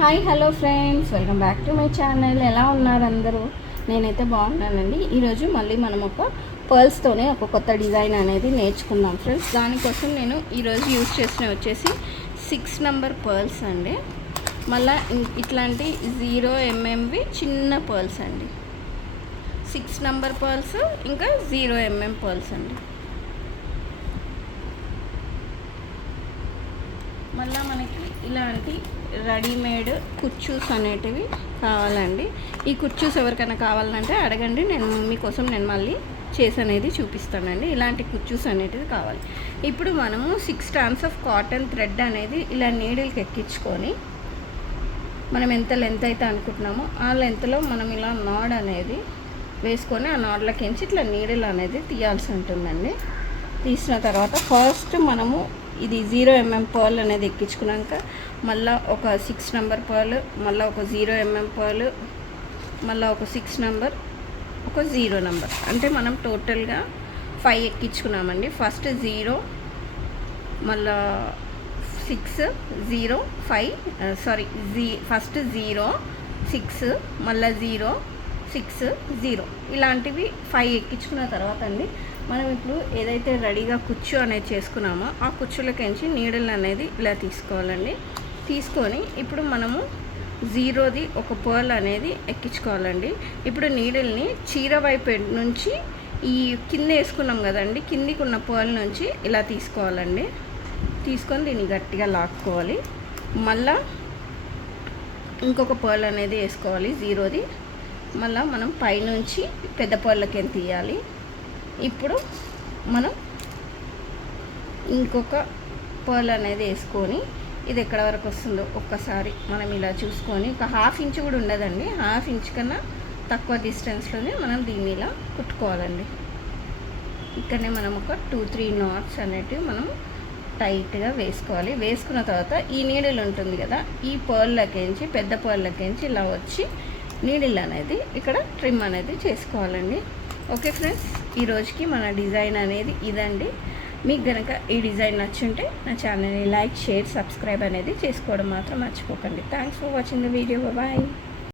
Hi hello friends, welcome back to my channel. ఎలా ఉన్నారు అందరూ? నేనైతే బాగున్నానండి. ఈరోజు మళ్ళీ మనం ఒక పర్ల్స్తోనే ఒక కొత్త డిజైన్ అనేది నేర్చుకుందాం ఫ్రెండ్స్. దానికోసం నేను ఈరోజు యూజ్ చేసినవి వచ్చేసి 6 నెంబర్ పర్ల్స్ అండి. మళ్ళీ ఇట్లాంటి 0 mm చిన్న పర్ల్స్ అండి. 6 నెంబర్ పర్ల్స్ ఇంకా 0 mm పర్ల్స్ అండి. మళ్ళీ మనకి ఇలాంటి రెడీమేడ్ కుచ్చూస్ అనేటివి కావాలండి. ఈ కుచ్చూస్ ఎవరికైనా కావాలంటే అడగండి, నేను మీకోసం మళ్ళీ చేసి అనేది చూపిస్తానండి. ఇలాంటి కుచ్చూస్ అనేటివి కావాలి. ఇప్పుడు మనము 6 strands ఆఫ్ కాటన్ థ్రెడ్ అనేది ఇలా నీడిల్కి ఎక్కించుకొని మనం ఎంత లెంత్ అయితే అనుకుంటున్నామో ఆ లెంత్లో మనం ఇలా నాడ్ అనేది వేసుకొని ఆ నాడ్లకించి ఇట్లా నీడిల్ అనేది తీయాల్సి ఉంటుందండి. తీసిన తర్వాత ఫస్ట్ మనము ఇది 0 mm పర్ల్ అనేది ఎక్కించుకున్నాక మళ్ళీ ఒక 6 నెంబర్ పర్ల్, మళ్ళీ ఒక 0 mm పర్ల్, మళ్ళీ ఒక 6 నెంబర్, ఒక 0 నెంబర్, అంటే మనం టోటల్గా 5 ఎక్కించుకున్నామండి. ఫస్ట్ 0, మళ్ళీ 6, 0, 5 ఫస్ట్ 0, 6, మళ్ళీ 0, 6, 0 ఇలాంటివి 5 ఎక్కించుకున్న తర్వాత అండి మనం ఇప్పుడు ఏదైతే రెడీగా కుచ్చు అనేది చేసుకున్నామో ఆ కుచ్చులకించి నీడిల్ అనేది ఇలా తీసుకోవాలండి. తీసుకొని ఇప్పుడు మనము 0ది ఒక పర్ల్ అనేది ఎక్కించుకోవాలండి. ఇప్పుడు నీడిల్ని చీర వైపు నుంచి ఈ కింద వేసుకున్నాం కదండి, కిందికి ఉన్న పర్ల్ నుంచి ఇలా తీసుకోవాలండి. తీసుకొని దీన్ని గట్టిగా లాక్కోవాలి. మళ్ళా ఇంకొక పర్ల్ అనేది వేసుకోవాలి 0ది. మళ్ళీ మనం పైనుంచి పెద్ద పర్లకి తీయాలి. ఇప్పుడు మనం ఇంకొక పర్ల్ అనేది వేసుకొని ఇది ఎక్కడ వరకు వస్తుందో ఒక్కసారి మనం ఇలా చూసుకొని ఒక 1/2 ఇంచ్ కూడా ఉండదండి, 1/2 ఇంచ్ కన్నా తక్కువ డిస్టెన్స్లోనే మనం దీన్ని ఇలా కుట్టుకోవాలండి. ఇక్కడనే మనం ఒక 2-3 నాట్స్ అనేటివి మనం టైట్గా వేసుకోవాలి. వేసుకున్న తర్వాత ఈ నీడిల్ ఉంటుంది కదా, ఈ పర్ల్లకించి పెద్ద పర్ల్లకించి ఇలా వచ్చి నీడిల్ అనేది ఇక్కడ ట్రిమ్ అనేది చేసుకోవాలండి. ఓకే ఫ్రెండ్స్, ఈ రోజుకి మన డిజైన్ అనేది ఇదండి. మీకు కనుక ఈ డిజైన్ నచ్చుంటే నా ఛానల్ని లైక్, షేర్, సబ్స్క్రైబ్ అనేది చేసుకోవడం మాత్రం మర్చిపోకండి. Thanks for watching the video. Bye.